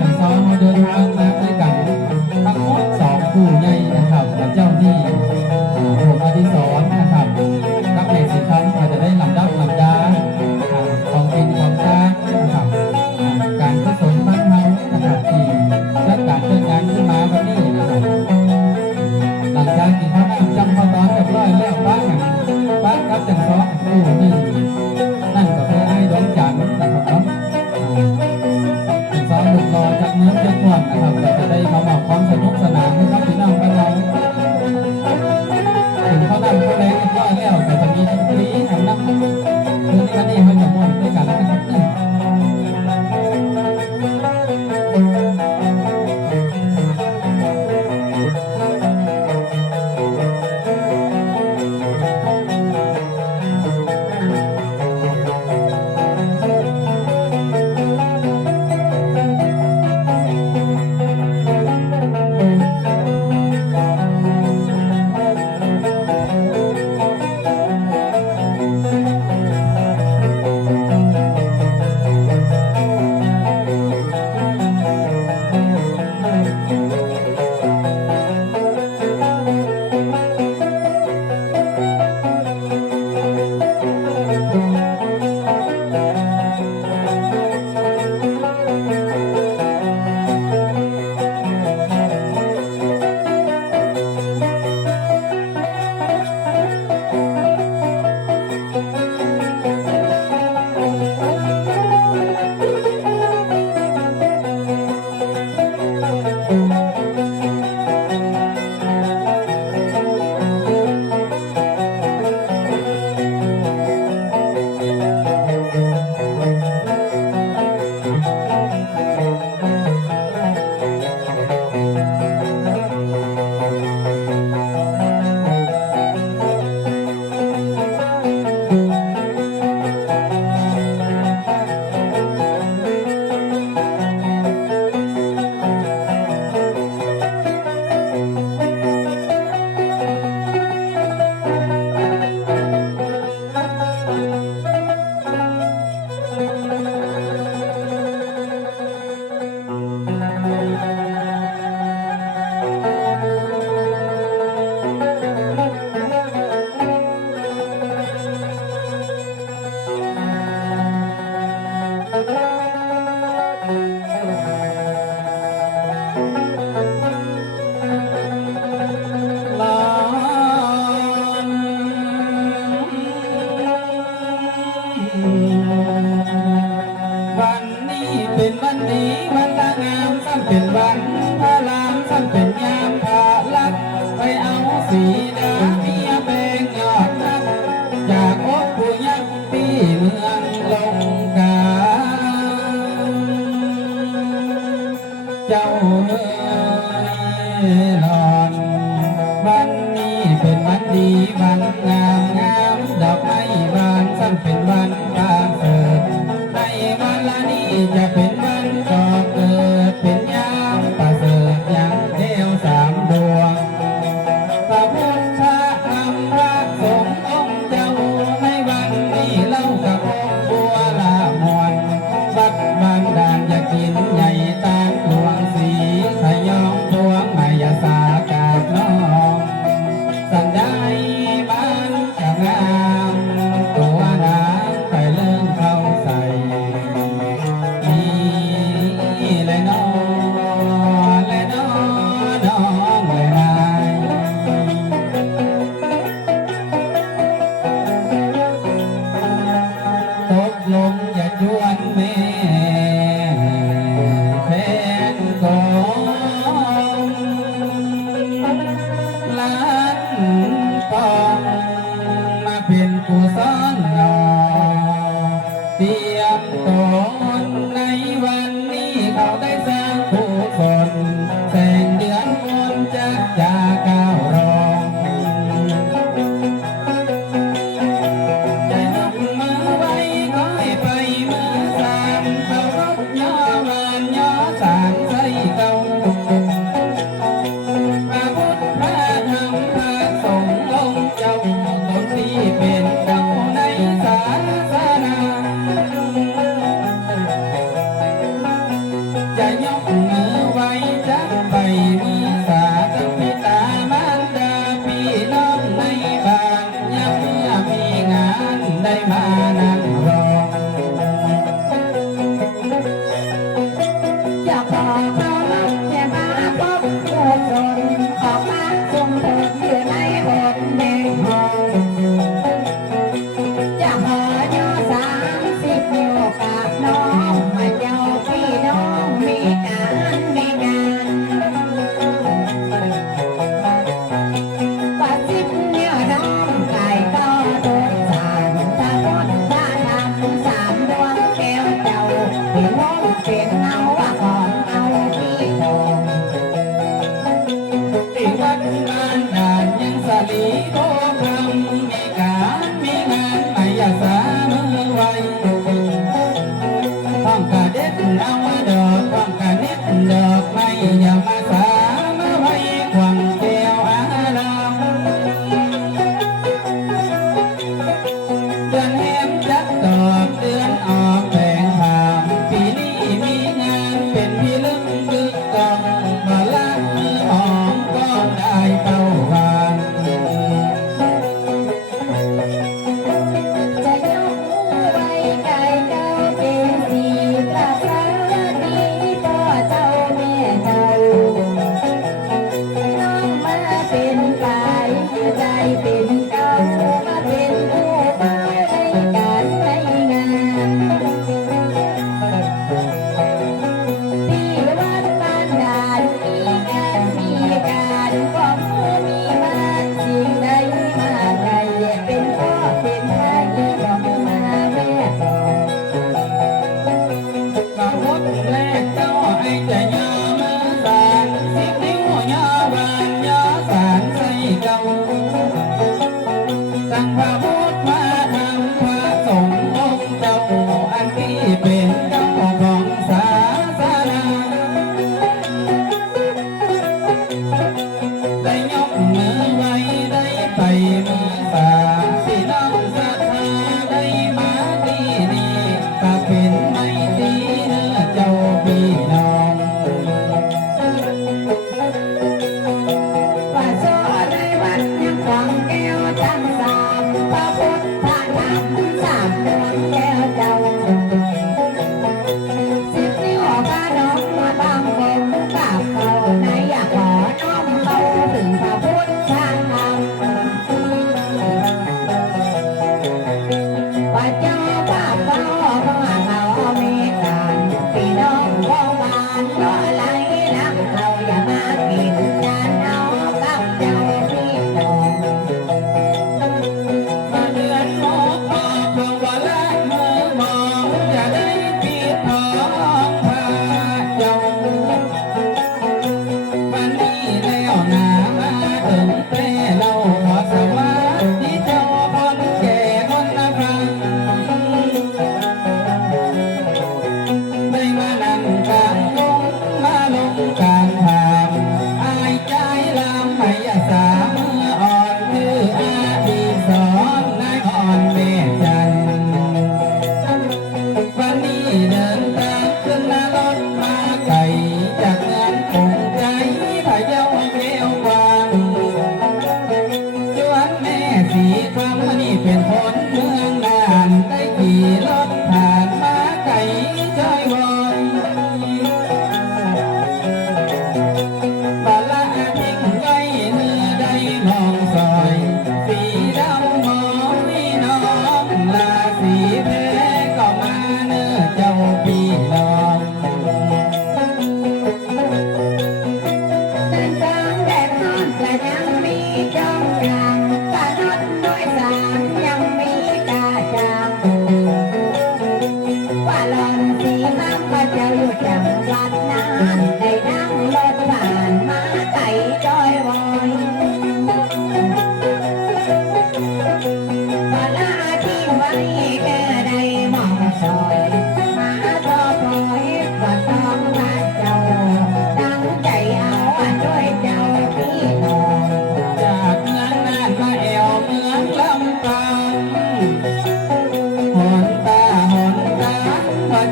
จังซ้อนเดินทางมาด้วยกันทั้งหมด2 คู่ใหญ่นะครับพระเจ้าที่ผมอดิศรนะครับนักเอกสีคำก็จะได้ลำดับลำดาของกินของทานนะครับการกุศลบ้านเฮานะครับที่จัดการเดินงานขึ้นมาวันนี้นะครับหลังจากกินข้าวน้ำจำข้าวตอนเรียบร้อยแล้วบ้านกับจังซ้อนคู่หนึ่งนั่นก็คือไอ้ดวงจันทร์นะครับเนาะซ้อมลูกรอจากเมืองจังหวัดนะครับก็จะได้มาบอกความสนุกสนานให้กับพี่น้องบ้านเราถึงเขานำเขาแรงเรียบร้อยแล้วก็จะมีดนตรีแห่งน้ำคือในวันนี้เขาจะม่วนด้วยกันนะครับวันนี้เป็นวันดีวันตางามซ้ำเป็นวันพระรามซ้ำเป็นยามพระลักษณ์ไปเอาสีดาเมียแบงยอดนักจากอกผู้ยักษ์ปีเมืองลงกาเจ้าเอ๋ยหลอนวันนี้เป็นวันดีวันงามงามดอกไม้บานซ้ำเป็นวันบานเกิดในวันละนี้จะเป็นวันก่อเกิดเป็นยามประเสริฐยังเทว3 ดวงพระพุทธพระธรรมพระสงฆ์องค์เจ้าในวันนี้เล่ากับองค์บัวละมวลวัดบางด่านอยากกินใหญ่ตาหลวงสีพยองดวงมายาสากาศน้องสันได้บ้านกะงามตัวน้ำไปเลื่องเข้าใส่นี่เลยน้องเลยน้องน้องเลยนายตกลงอย่าจวนแม่แฟนก่อนหลานปองมาเป็นผู้สอนหนอเตรียมตนในวันนี้เขาได้สร้างผู้คนแสงเดือนมนต์จากก้าวร้องใจนำมือไว้ขอให้ไปเมื่อสานเขารบย่อมานย่อสานใส่เก่าพระพุทธพระธรรมพระสงฆ์องค์เจ้าตนที่เป็นเจ้าในศาสนา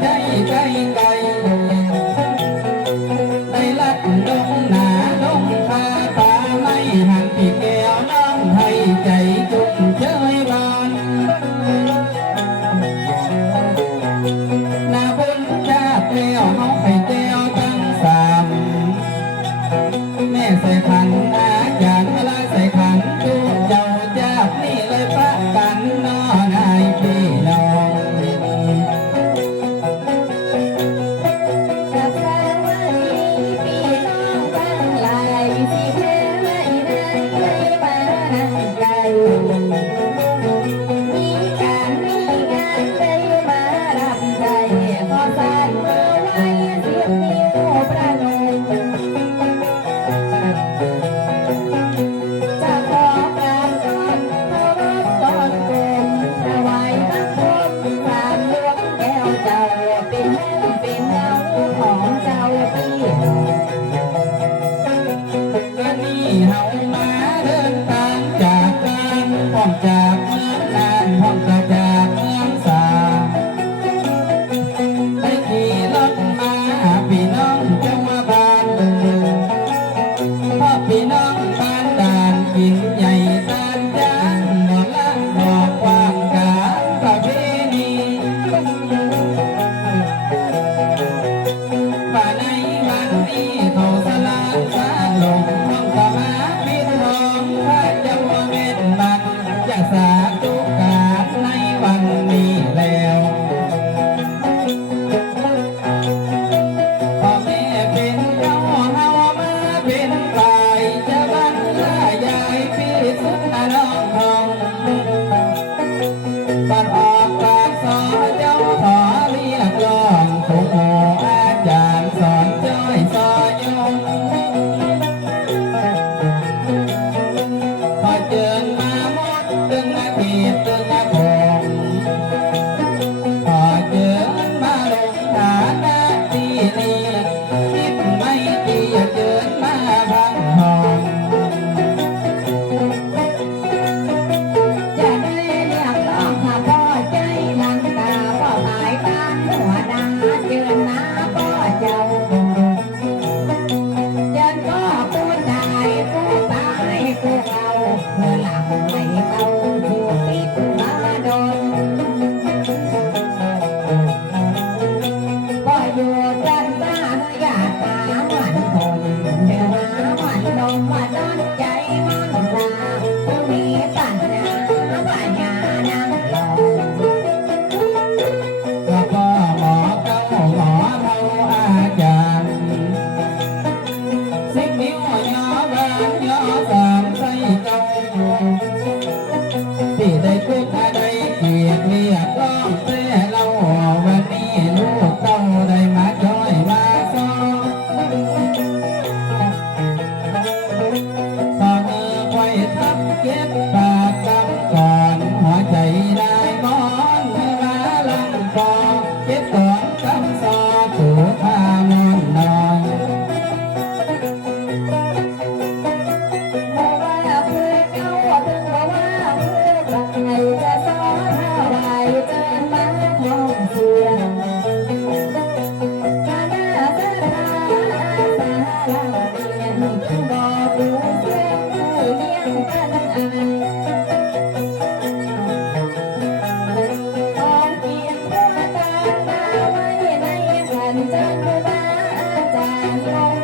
ใจไกลไกลได้ลัดดงหนาดงคาตาไม่หันที่แก้วน้องให้ใจจุ่มเชยบานนาบุญชาติแล้วเฮาให้แก้วทั้งสามแม่ใส่ขันอาจารย์เวลาใส่ขันทุกเจ้าจากนี่เลยปะกันน้อนายพี่น้อง กับสวัสดีพี่น้องทั้งหลายสิแพ้ไม่ได้ไม่มานั่งไกลมีการมีงานได้มารำใจขอสานมือไว้เสียงนิ้วประนมจะขอกราบก้อนเคารพก้อนกลมถวายบังคมสามหลวงแก้วเจ้าเป็นแม่เป็นเงาของเจ้าพี่น้อง วันนี้เฮามาเดินทางจากการพ้องจากเมืองนานพ้องจากเมืองสาได้ขี่รถมาพี่น้องจังหวัดบ้านพ่อพี่น้องบ้านด่านกินใหญ่ตานจานบ่ละบอกความการประเพณีว่าในวันนี้เขาสลานสาลงห้องสมาพิธองพระเจ้าเม็ดบันจะสาธุการในวันนี้แล้วพ่อแม่เป็นเจ้าเฮามาเป็นฝ่ายจะบรรลายายพิสุทธิ์น้องทองก่อนออกปากสอเจ้าขอเรียกร้องครูอาจารย์สอนจ้อยสอยง พอเจิญมาหมดตึงอาทิตย์ตึงอาคงพอเจิญมาลงฐานะที่นี่คิดไม่ดีอย่าเจิญมาพังหอง จะได้เรียกร้องหาพ่อใจหลังตาพ่อหายบ้านหัวดาเจิญนาพ่อเจ้าเจิญก็พูดได้พูดตายพูดเอาเมื่อหลังไม่เอาถูกปิดมาโดนก็อยู่จันทร์อยากหามันทนเจอหามันลงมาดอนใจมันลาผู้มีปัญญาปัญญานั่งรอ ก็พ่อหมอเก้าหมอเท่าอาจารย์สิบนิ้วย่อบานย่อสามใส่เก้าที่ได้กุกได้เกียรติเรียกร้องแต่เราวันนี้ลูกเต้าได้มาจ้อยมาซ้อ พอมือไขว้ทับเก็บปากกำก่อนหัวใจได้มอนเมื่อมาลังคอเก็บก่อนกำซอถูพามอนนอน บ่ว่าเพื่อเจ้าถึงบ่ว่าเพื่อใครจะสอนเท่าไรเจิญมาท้องเสียงคณะสถาสาลังเรียนจึงบ่ผู้เสียงผู้เลี้ยงกันอายของเกียรติผู้ตาตาไว้ในขันเจิญครูบาอาจารย์ลง